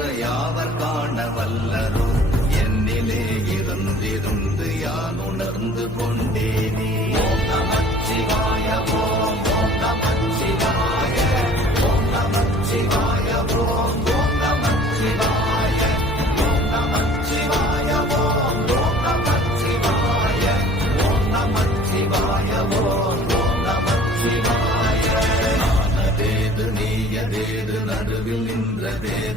ஒன்றை யாவர் காண வல்லரோ என்னிலே இருந்திருந்து யான் உணர்ந்து கொண்டேனே. ஓம் நமச்சிவாய ஓம் நமச்சிவாய ஓம் நமச்சிவாய ஓம்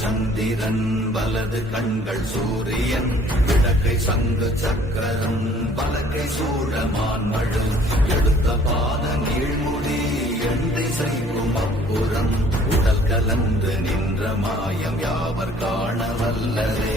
சந்திரன் வலது கண்கள் சூரியன் கிழக்கை சங்கு சக்கரம் வலக்கை சூழமான் மழு. எடுத்த பாத நீழ்முடி எந்தை செய்யும் அப்புறம். உடல் கலந்து நின்ற மாயம் யாவர் காண வல்லரே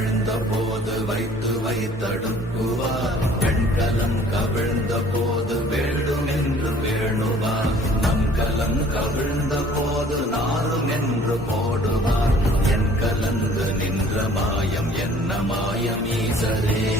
கவிழ்ந்த போது வைத்து வைத்தடுக்குவார். பெண்கலம் கவிழ்ந்த போது வேண்டும் என்று வேணுவார். நம் கலம் கவிழ்ந்த போது நாரும் என்று போடுவார். என் கலந்து நின்ற மாயம் என்ன மாயம் ஈசரே?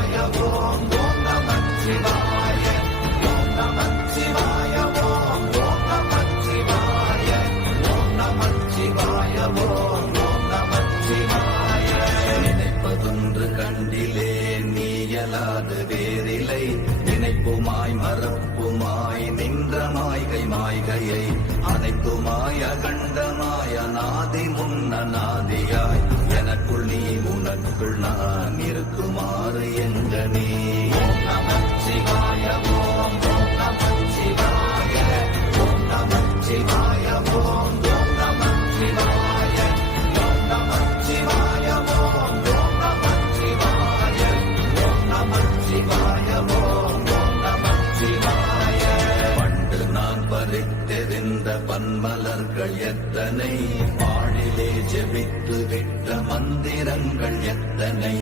இயலாது வேறிலை நினைப்புமாய் மறப்புமாய் நின்ற மாய்கை மாய்கையை அனைத்துமாய் அகண்டமாய் அநாதி முன்ன நாதியாய் எனக்குள் நீ உனக்குள் நான் இருக்குமாறு என்ற நீ நமச்சிவாய ஓம் நமச்சிவாய ஓம் நமச்சிவாய. மலர்கள் எத்தனை? பாழிலே ஜெபித்து விட்ட மந்திரங்கள் எத்தனை?